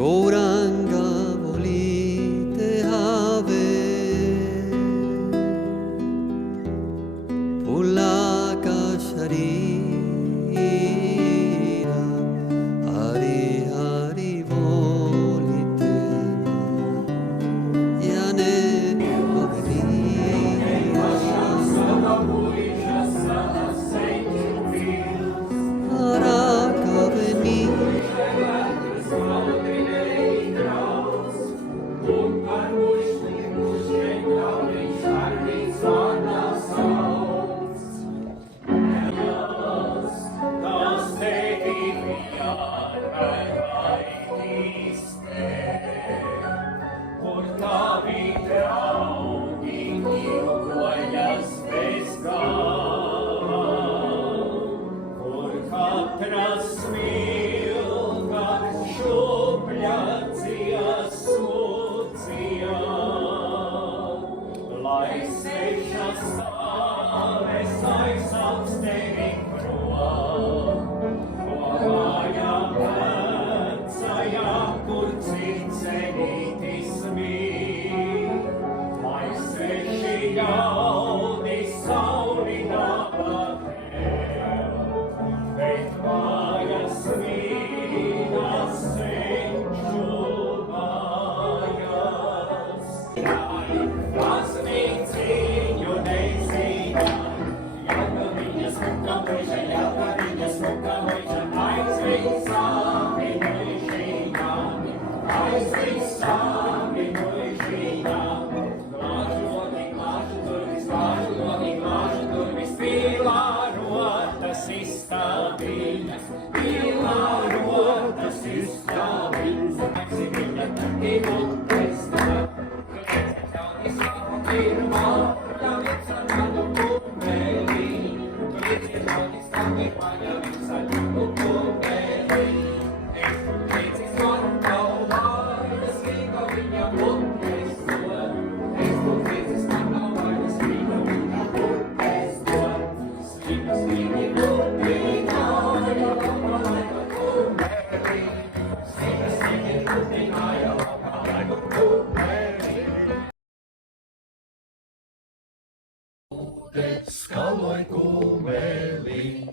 Gauranga volite have Pulaka Sharira Hari Hari volite Yane Skaloj kumeli,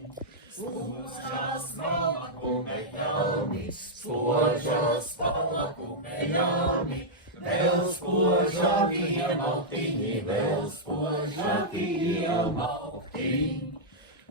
spoža spala kumeļami, spoža spala kumeļami, vēl spožāki iemaltiņi, vēl spožāki iemaltiņi.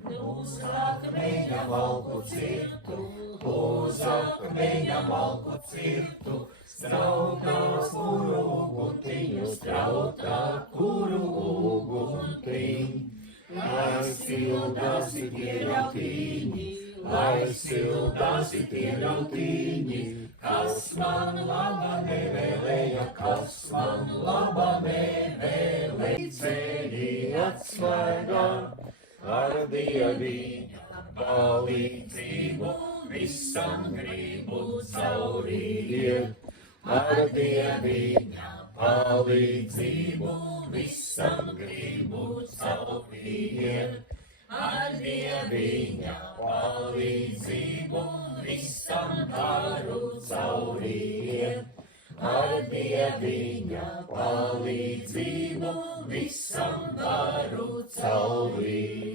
Uz akmeņa malku cirtu, uz akmeņa malku cirtu, strautā kuru uguntiņu, strautā kuru uguntiņu. Lai sildāsi tie ļautiņi, lai sildāsi tie ļautiņi, kas man laba nevēlēja, kas man laba nevēlēja. Ceļi atsvaigā ar dieviņa palīdzību, visam gribu caurījiet. Ar dieviņa palīdzību, visam gribu caurījiet. Ar dieviņa palīdzību, visam varu caurījiet. Ar dieviņa palīdzību, visam varu caurījiet.